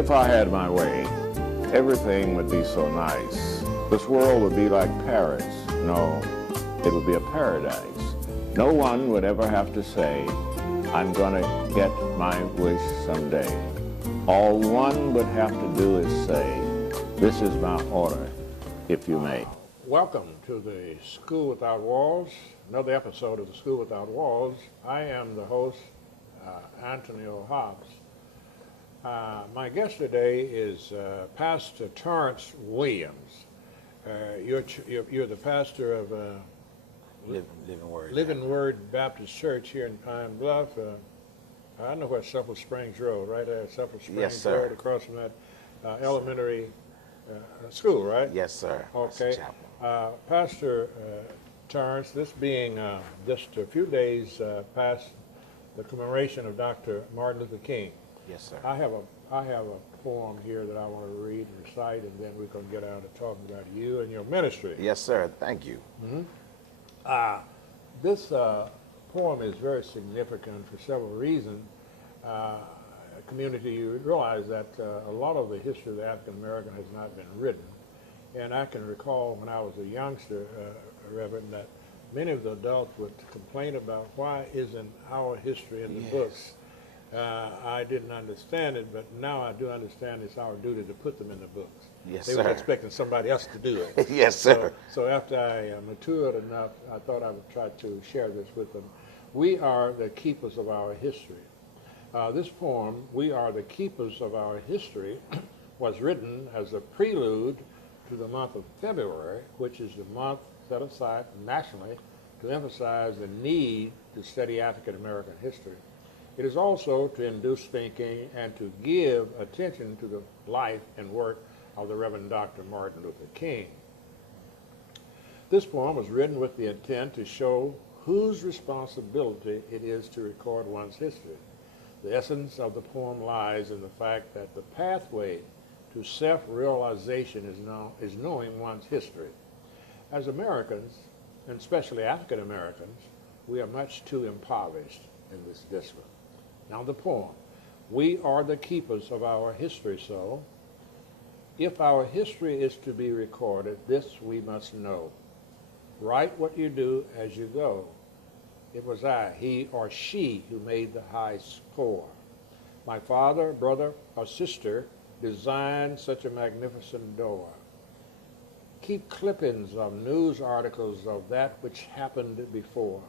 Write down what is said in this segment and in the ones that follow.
If I had my way, everything would be so nice. This world would be like Paris. No, it would be a paradise. No one would ever have to say, I'm going to get my wish someday. All one would have to do is say, this is my order, if you may. Welcome to the School Without Walls, another episode of the School Without Walls. I am the host, Antonio Hobbs. My guest today is Pastor Terrance Williams. You're the pastor of Living Word Baptist Church here in Pine Bluff. I know where Sulphur Springs Road, right there, Sulphur Springs Yes, Road, sir. across from that elementary school, right? Yes, sir. Okay. Pastor Terrance, this being just a few days past the commemoration of Dr. Martin Luther King. Yes, sir. I have a poem here that I want to read and recite, and then we're going to get out and talk about you and your ministry. Yes, sir. Thank you. This poem is very significant for several reasons. Community, you realize that a lot of the history of the African American has not been written. And I can recall when I was a youngster, Reverend, that many of the adults would complain about why isn't our history in the books. I didn't understand it, but now I do understand it's our duty to put them in the books. Yes, they sir. were expecting somebody else to do it. Yes, sir. So after I matured enough, I thought I would try to share this with them. We are the keepers of our history. This poem, We Are the Keepers of Our History, was written as a prelude to the month of February, which is the month set aside nationally to emphasize the need to study African American history. It is also to induce thinking and to give attention to the life and work of the Reverend Dr. Martin Luther King. This poem was written with the intent to show whose responsibility it is to record one's history. The essence of the poem lies in the fact that the pathway to self-realization is knowing one's history. As Americans, and especially African Americans, we are much too impoverished in this discipline. Now the poem, we are the keepers of our history, so if our history is to be recorded, this we must know. Write what you do as you go. It was I, he or she, who made the high score. My father, brother, or sister designed such a magnificent door. Keep clippings of news articles of that which happened before.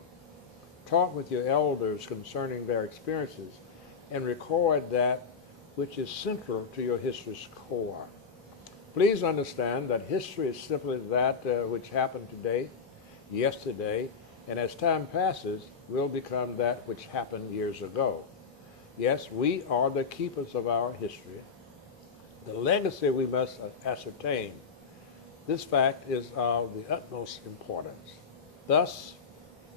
Talk with your elders concerning their experiences and record that which is central to your history's core. Please understand that history is simply that which happened today, yesterday, and as time passes, will become that which happened years ago. Yes, we are the keepers of our history. The legacy we must ascertain. This fact is of the utmost importance. Thus,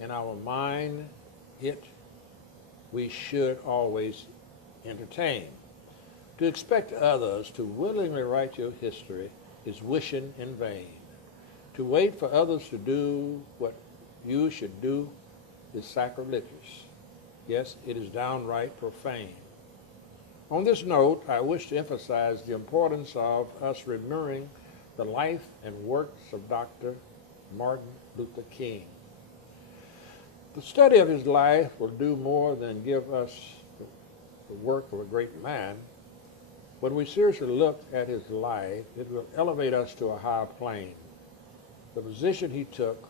in our mind, we should always entertain. To expect others to willingly write your history is wishing in vain. To wait for others to do what you should do is sacrilegious. Yes, it is downright profane. On this note, I wish to emphasize the importance of us remembering the life and works of Dr. Martin Luther King. The study of his life will do more than give us the work of a great man. When we seriously look at his life, it will elevate us to a higher plane. The position he took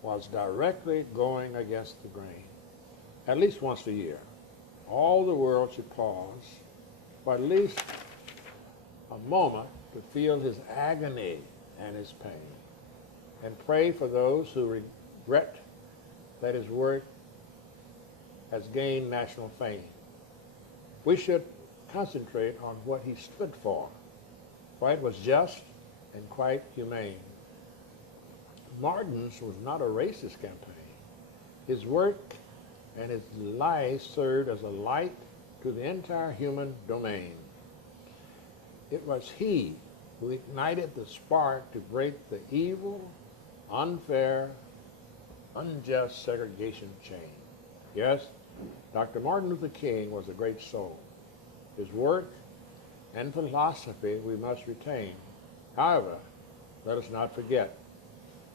was directly going against the grain. At least once a year, all the world should pause for at least a moment to feel his agony and his pain, and pray for those who regret that his work has gained national fame. We should concentrate on what he stood for it was just and quite humane. Martin's was not a racist campaign. His work and his life served as a light to the entire human domain. It was he who ignited the spark to break the evil, unfair, unjust segregation chain. Yes, Dr. Martin Luther King was a great soul. His work and philosophy we must retain. However, let us not forget,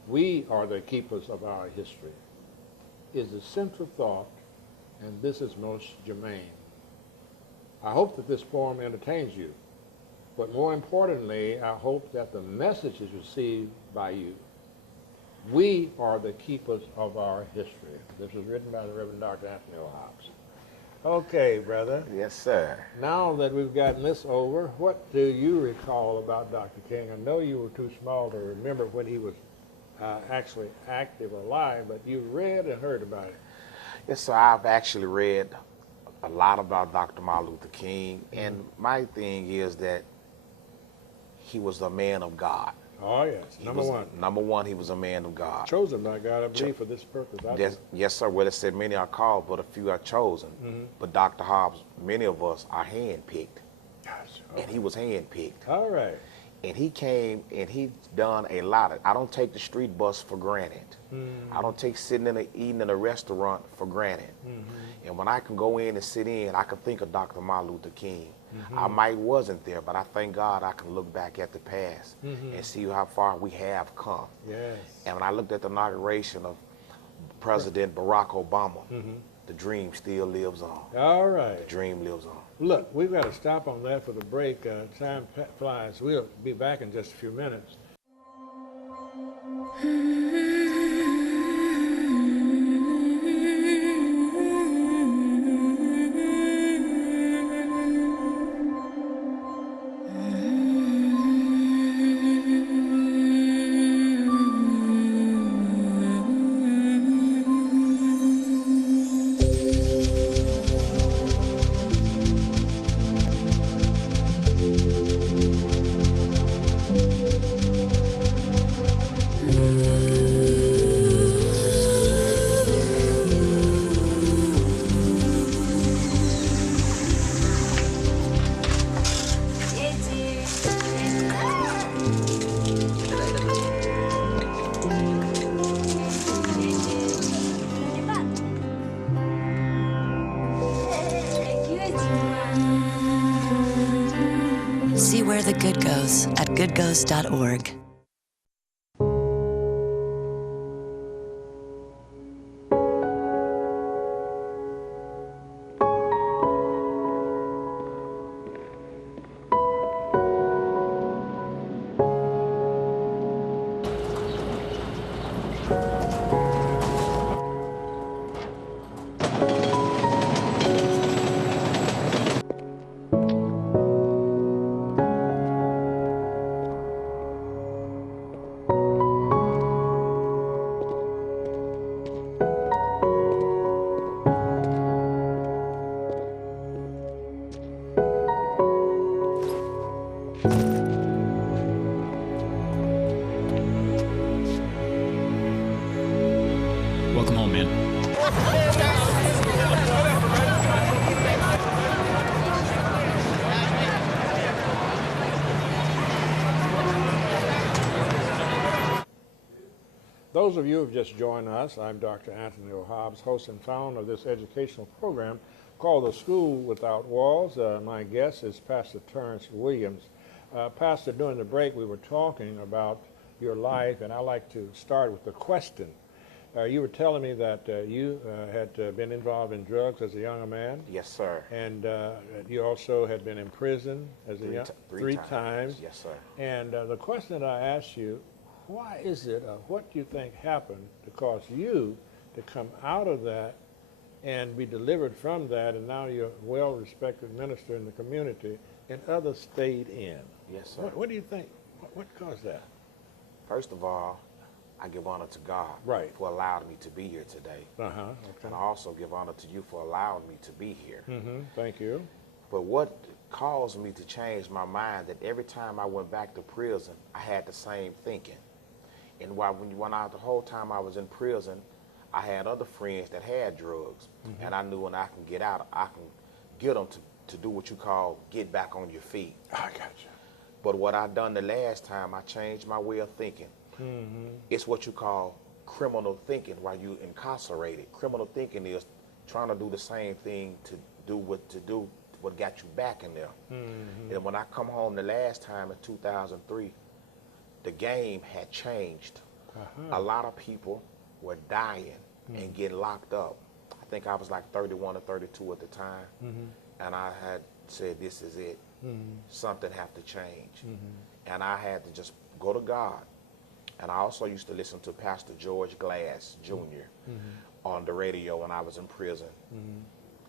we are the keepers of our history, is the central thought, and this is most germane. I hope that this poem entertains you, but more importantly, I hope that the message is received by you. We are the keepers of our history. This was written by the Reverend Dr. Anthony Hobbs. Okay, brother. Yes, sir. Now that we've gotten this over, what do you recall about Dr. King? I know you were too small to remember when he was actually active or alive, but you read and heard about it. Yes, sir. I've actually read a lot about Dr. Martin Luther King, and my thing is that he was a man of God. Oh, yes. Number one. Number one, he was a man of God. Chosen by God, I believe, for this purpose. Yes, sir. Well, it said many are called, but a few are chosen. But Dr. Hobbs, many of us are handpicked. And he was handpicked. All right. And he came and he done a lot. I don't take the street bus for granted. I don't take eating in a restaurant for granted. And when I can go in and sit in, I can think of Dr. Martin Luther King. I might wasn't there, but I thank God I can look back at the past and see how far we have come. Yes. And when I looked at the inauguration of President Barack Obama, the dream still lives on. All right. The dream lives on. Look, we've got to stop on that for the break. Time flies. We'll be back in just a few minutes. See where the good goes at goodgoes.org. Welcome home, man. Those of you who have just joined us, I'm Dr. Anthony Hobbs, host and founder of this educational program called The School Without Walls. My guest is Pastor Terrance Williams. Pastor, during the break we were talking about your life, and I like to start with the question. You were telling me that you had been involved in drugs as a younger man. Yes, sir. And you also had been in prison as three times. Yes, sir. And the question that I asked you, why is it, what do you think happened to cause you to come out of that and be delivered from that, and now you're a well-respected minister in the community, and others stayed in? Yes, sir. What do you think? What caused that? First of all, I give honor to God for allowing me to be here today. Okay. And I also give honor to you for allowing me to be here. Thank you. But what caused me to change my mind, that every time I went back to prison, I had the same thinking. And the whole time I was in prison, I had other friends that had drugs. And I knew when I can get out, I can get them to do what you call get back on your feet. I got you. But what I done the last time, I changed my way of thinking. It's what you call criminal thinking while you incarcerated. Criminal thinking is trying to do the same thing to what got you back in there. And when I come home the last time in 2003, the game had changed. A lot of people were dying and getting locked up. I think I was like 31 or 32 at the time. And I had said, this is it. Something have to change. And I had to just go to God. And I also used to listen to Pastor George Glass Jr. On the radio when I was in prison.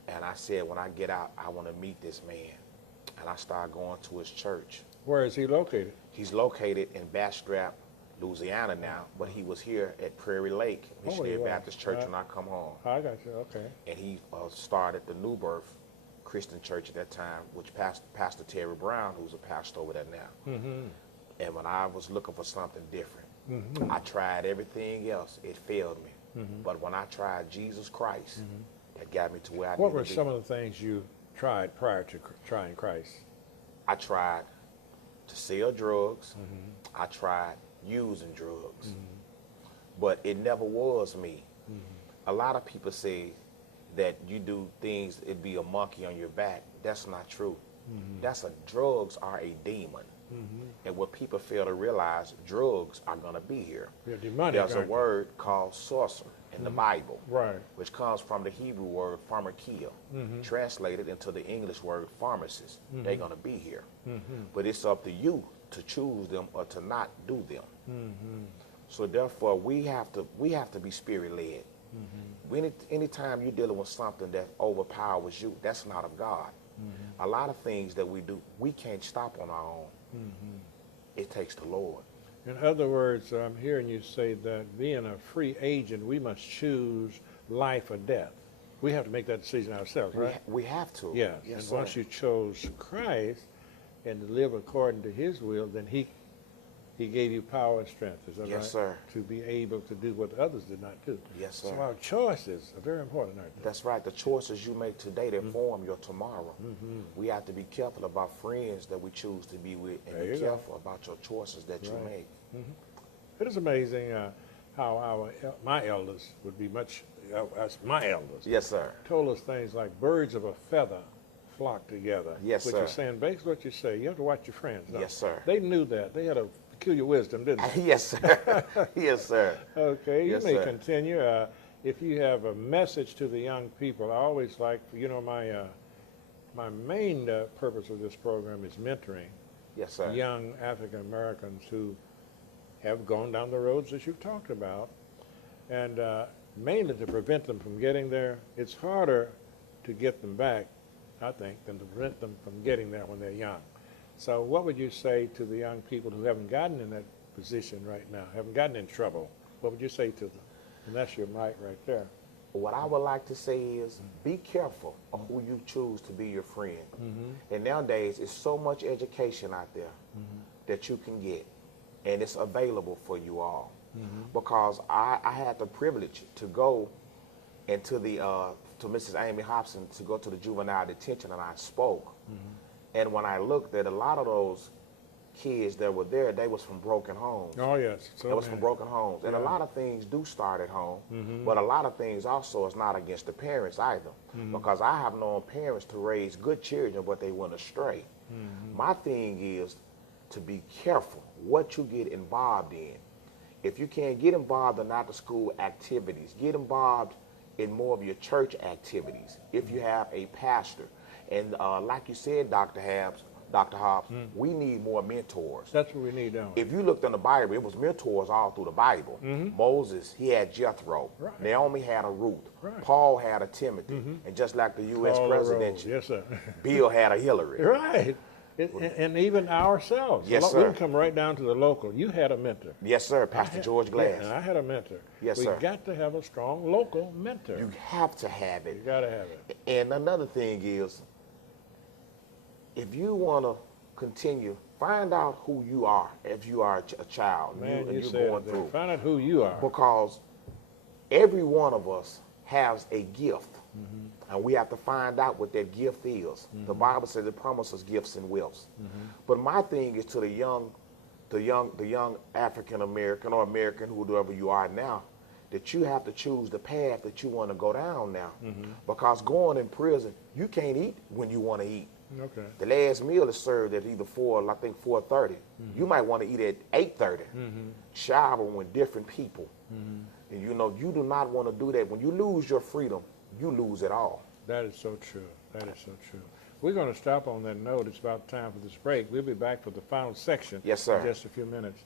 And I said, when I get out, I want to meet this man. And I started going to his church. Where is he located? He's located in Bastrop, Louisiana now, but he was here at Prairie Lake Missionary Baptist Church when I come home. I got you, okay. And he started the New Birth Christian Church at that time, which Pastor Terry Brown, who's a pastor over there now. And when I was looking for something different, I tried everything else. It failed me. But when I tried Jesus Christ, that got me to where I needed to be. What were some of the things you tried prior to trying Christ? I tried to sell drugs. I tried using drugs. But it never was me. A lot of people say that you do things, it'd be a monkey on your back. That's not true. Drugs are a demon. And what people fail to realize, drugs are going to be here. There's a word called sorcerer in the Bible, which comes from the Hebrew word pharmakia, translated into the English word pharmacist. They're going to be here. But it's up to you to choose them or to not do them. So therefore, we have to be spirit-led. Anytime you're dealing with something that overpowers you, that's not of God. A lot of things that we do, we can't stop on our own. It takes the Lord. In other words, I'm hearing you say that being a free agent, we must choose life or death. We have to make that decision ourselves, right? We have to. Yes. Yes, And sir. once you chose Christ and to live according to his will, then he gave you power and strength, is that right? Yes, sir. To be able to do what others did not do. Yes, sir. So our choices are very important, aren't they? That's right. The choices you make today, they form your tomorrow. We have to be careful about friends that we choose to be with, and be careful about your choices that you make. It is amazing how my elders would be my elders. Yes, sir. Told us things like birds of a feather flock together. Yes, which sir. is saying basically what you say. You have to watch your friends. No? Yes, sir. They knew that. They had a peculiar wisdom, didn't they? Yes, sir. Yes, sir. Okay, Yes, you may sir. continue. If you have a message to the young people, I always like, my main purpose of this program is mentoring Yes, sir. young African Americans who have gone down the roads that you've talked about, and mainly to prevent them from getting there. It's harder to get them back, I think, than to prevent them from getting there when they're young. So what would you say to the young people who haven't gotten in that position right now, haven't gotten in trouble? What would you say to them? And that's your mic right there. What I would like to say is be careful of who you choose to be your friend. And nowadays, it's so much education out there that you can get, and it's available for you all. Because I had the privilege to go into to Mrs. Amy Hobson, to go to the juvenile detention, and I spoke. And when I looked at a lot of those kids that were there, they was from broken homes. Oh, yes. So It was from broken homes. And a lot of things do start at home, but a lot of things also is not against the parents either. Because I have known parents to raise good children, but they went astray. My thing is to be careful what you get involved in. If you can't get involved in after school activities, get involved in more of your church activities. If you have a pastor. And like you said, Dr. Hobbs, we need more mentors. That's what we need, don't we? If you looked in the Bible, it was mentors all through the Bible. Moses, he had Jethro. Right. Naomi had a Ruth. Right. Paul had a Timothy. And just like the U.S. All president, the roads. Yes, sir. Bill had a Hillary. Right. And even ourselves. Yes, We sir. can come right down to the local. You had a mentor. Yes, sir. Pastor George Glass. Yeah, and I had a mentor. Yes, we sir. got to have a strong local mentor. You have to have You it. got to have it. And another thing is, if you want to continue, find out who you are. If you are a child, Man, you you're said going it there. through. Find out who you are. Because every one of us has a gift, and we have to find out what that gift is. The Bible says it promises gifts and wealths. But my thing is to the young African American or American, whoever you are now, that you have to choose the path that you want to go down now. Because going in prison, you can't eat when you want to eat. Okay. The last meal is served at either 4:30. You might want to eat at 8:30. Shower with different people. And you know, you do not want to do that. When you lose your freedom, you lose it all. That is so true. That is so true. We're going to stop on that note. It's about time for this break. We'll be back for the final section. Yes, sir. In just a few minutes.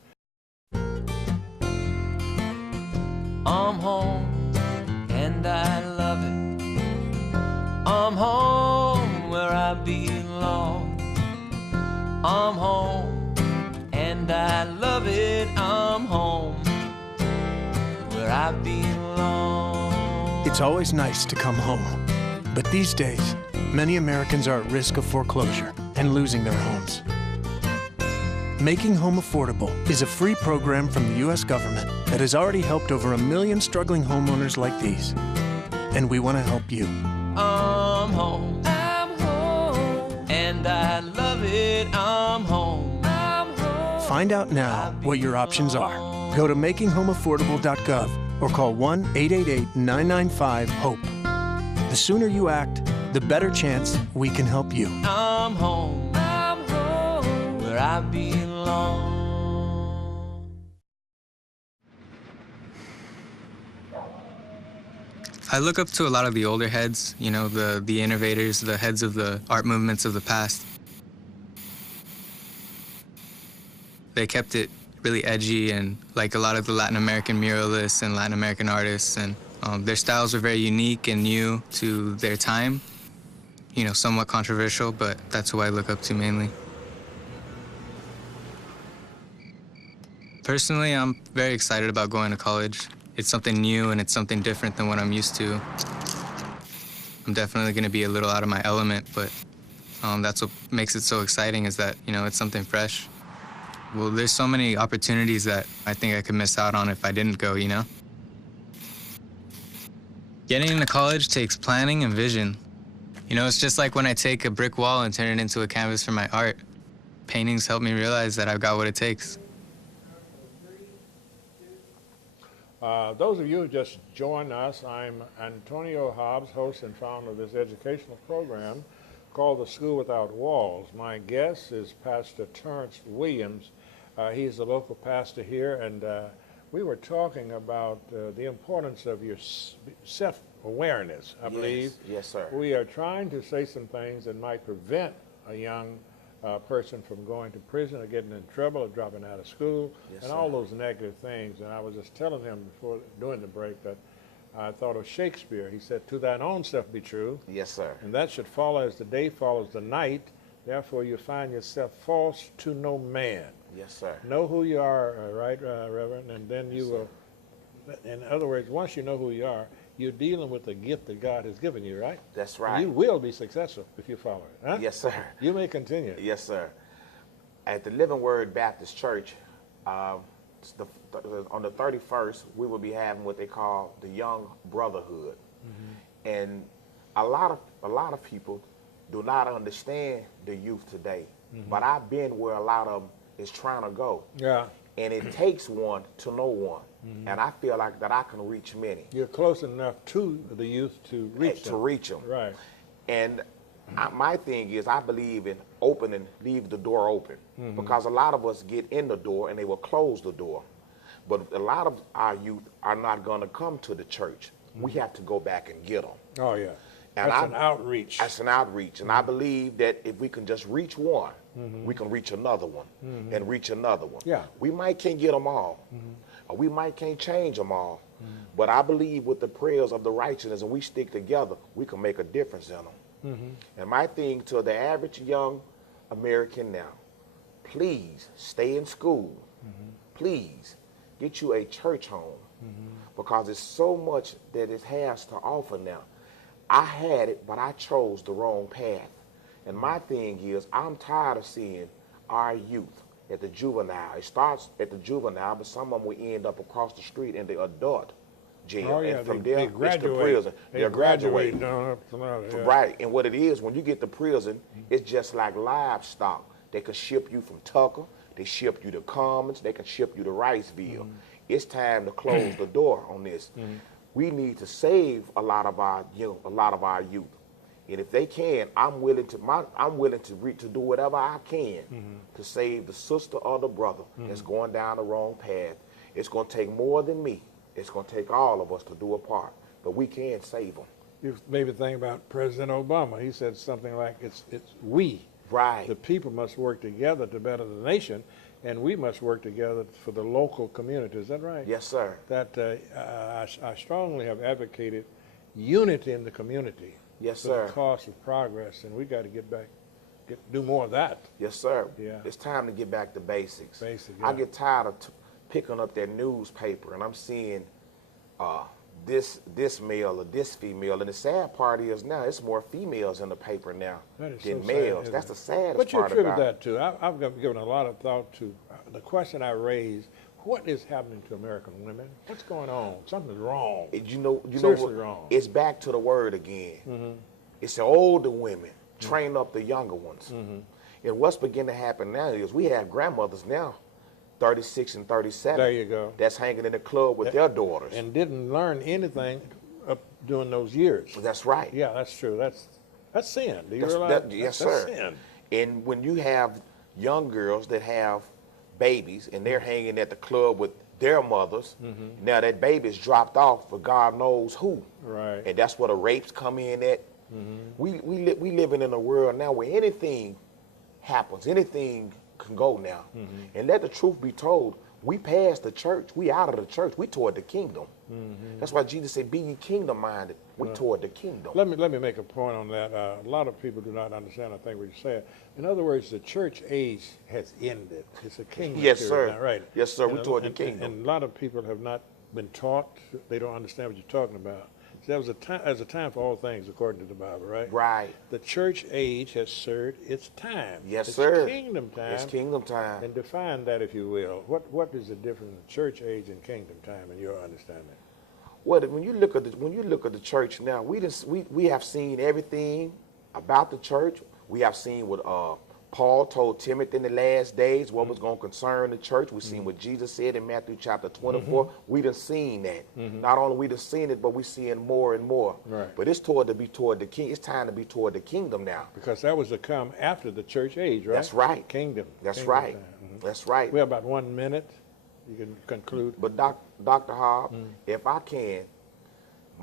I'm home and I love it. I'm home where I belong. I'm home and I love it. I'm home where I belong. It's always nice to come home. But these days, many Americans are at risk of foreclosure and losing their homes. Making Home Affordable is a free program from the U.S. government that has already helped over 1 million struggling homeowners like these. And we want to help you. I'm home. I'm home. And I love it. I'm home. I'm home. Find out now what your options are. Go to makinghomeaffordable.gov or call 1-888-995-HOPE. The sooner you act, the better chance we can help you. I'm home. I'm home where I belong. I look up to a lot of the older heads, you know, the innovators, the heads of the art movements of the past. They kept it really edgy, and like a lot of the Latin American muralists and Latin American artists, and their styles were very unique and new to their time. You know, somewhat controversial, but that's who I look up to mainly. Personally, I'm very excited about going to college. It's something new and it's something different than what I'm used to. I'm definitely going to be a little out of my element, but that's what makes it so exciting, is that, you know, it's something fresh. Well, there's so many opportunities that I think I could miss out on if I didn't go, you know? Getting into college takes planning and vision. You know, it's just like when I take a brick wall and turn it into a canvas for my art. Paintings help me realize that I've got what it takes. Those of you who just joined us, I'm Antonio Hobbs, host and founder of this educational program called The School Without Walls. My guest is Pastor Terrance Williams. He's the local pastor here, and we were talking about the importance of your self-awareness, I believe. Yes, sir. We are trying to say some things that might prevent a young person from going to prison or getting in trouble or dropping out of school, and all those negative things. And I was just telling him before, during the break, that I thought of Shakespeare. He said, "To thine own self be true." Yes, sir. And that should follow as the day follows the night. Therefore, you find yourself false to no man. Yes, sir. Know who you are, right, Reverend? And then you will, in other words, once you know who you are, you're dealing with the gift that God has given you, right? That's right. You will be successful if you follow it. Huh? Yes, sir. You may continue. Yes, sir. At the Living Word Baptist Church, on the 31st, we will be having what they call the Young Brotherhood. And a lot of people do not understand the youth today. But I've been where a lot of them is trying to go. Yeah. And it takes one to know one. And I feel like that I can reach many. You're close enough to the youth to reach them. To reach them. Right. And my thing is, I believe in opening, leave the door open. Because a lot of us get in the door and they will close the door. But a lot of our youth are not going to come to the church. We have to go back and get them. Oh, yeah. And That's an outreach. That's an outreach. And I believe that if we can just reach one, we can reach another one and reach another one. Yeah. We might can't get them all, or we might can't change them all. But I believe with the prayers of the righteousness and we stick together, we can make a difference in them. And my thing to the average young American now, please stay in school. Please get you a church home, because there's so much that it has to offer now. I had it, but I chose the wrong path. And my thing is, I'm tired of seeing our youth at the juvenile. It starts at the juvenile, but some of them will end up across the street in the adult jail. Oh, yeah. And from they there, it's to prison. They graduate. Right. And what it is, when you get to prison, it's just like livestock. They can ship you from Tucker. They ship you to Commons. They can ship you to Riceville. It's time to close the door on this. We need to save a lot of our youth, and if they can, I'm willing to to do whatever I can to save the sister or the brother that's going down the wrong path. It's going to take more than me. It's going to take all of us to do a part, but we can save them. You maybe think about President Obama. He said something like, it's we. Right. The people must work together to better the nation, and we must work together for the local community. Is that right? Yes, sir. That I strongly have advocated unity in the community. Yes, for sir. the cause of progress, and we got to get back, do more of that. Yes, sir. Yeah. It's time to get back to basics. Basic, I yeah. get tired of picking up that newspaper and I'm seeing this male or this female, and the sad part is now it's more females in the paper now That is than so males. sad, That's the isn't it? saddest What you part attribute about that to? I've given a lot of thought to the question I raised. What is happening to American women? What's going on? Something's wrong. it. You know Seriously what? wrong. It's back to the word again. It's the older women train up the younger ones. And what's beginning to happen now is we have grandmothers now, 36 and 37. There you go. That's hanging in the club with their daughters. And didn't learn anything up during those years. That's right. Yeah, that's true. That's sin. Do you That's- realize? yes, that's sir. sin. And when you have young girls that have babies and they're hanging at the club with their mothers, now that baby's dropped off for God knows who. Right. And that's where the rapes come in at. We living in a world now where anything happens, anything can go now. And let the truth be told, we passed the church, we out of the church, we toward the kingdom. That's why Jesus said, be ye kingdom minded, we toward the kingdom. Let me make a point on that. A lot of people do not understand, I think, what you said. In other words, the church age has ended. It's a kingdom Yes, period sir. now, right? Yes, sir. We And- toward the and- kingdom. And a lot of people have not been taught. They don't understand what you're talking about. So there's a time for all things, according to the Bible, right? Right. The church age has served its time. Yes, it's sir. Kingdom time. It's kingdom time. And define that, if you will. What is the difference in church age and kingdom time in your understanding? Well, when you look at the church now, we have seen everything about the church. We have seen what Paul told Timothy in the last days, what was going to concern the church. We've seen what Jesus said in Matthew chapter 24. We done seen that. Not only we done seen it, but we seeing more and more. Right. But it's toward the king. It's time to be toward the kingdom now. Because that was to come after the church age, right? That's right. Kingdom. That's Kingdom right. time. That's right. We have about 1 minute. You can conclude. But Dr. Hobb, if I can,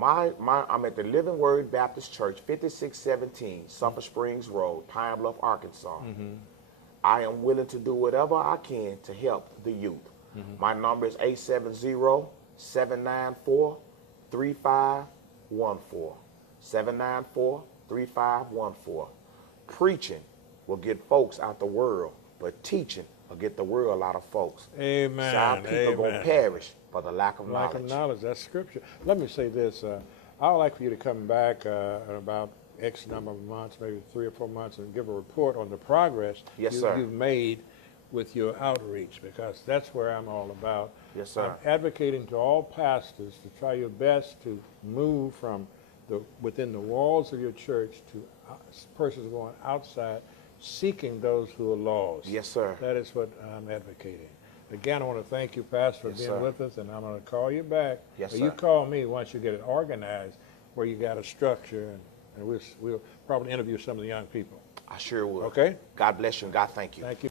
I'm at the Living Word Baptist Church, 5617 Sulphur Springs Road, Pine Bluff, Arkansas. I am willing to do whatever I can to help the youth. My number is 870-794-3514. 794-3514. Preaching will get folks out the world, but teaching will get the world out of folks. Amen. So our people going to perish for the lack of Lack knowledge. of knowledge, that's scripture. Let me say this. I would like for you to come back in about X number of months, maybe 3 or 4 months, and give a report on the progress Yes, sir. you've made with your outreach, because that's where I'm all about. Yes, sir. I'm advocating to all pastors to try your best to move from within the walls of your church to persons going outside, seeking those who are lost. Yes, sir. That is what I'm advocating. Again, I want to thank you, Pastor, for Yes, being sir. with us, and I'm going to call you back. Yes, or sir. you call me once you get it organized, where you got a structure, and we'll probably interview some of the young people. I sure will. Okay? God bless you and God thank you. Thank you.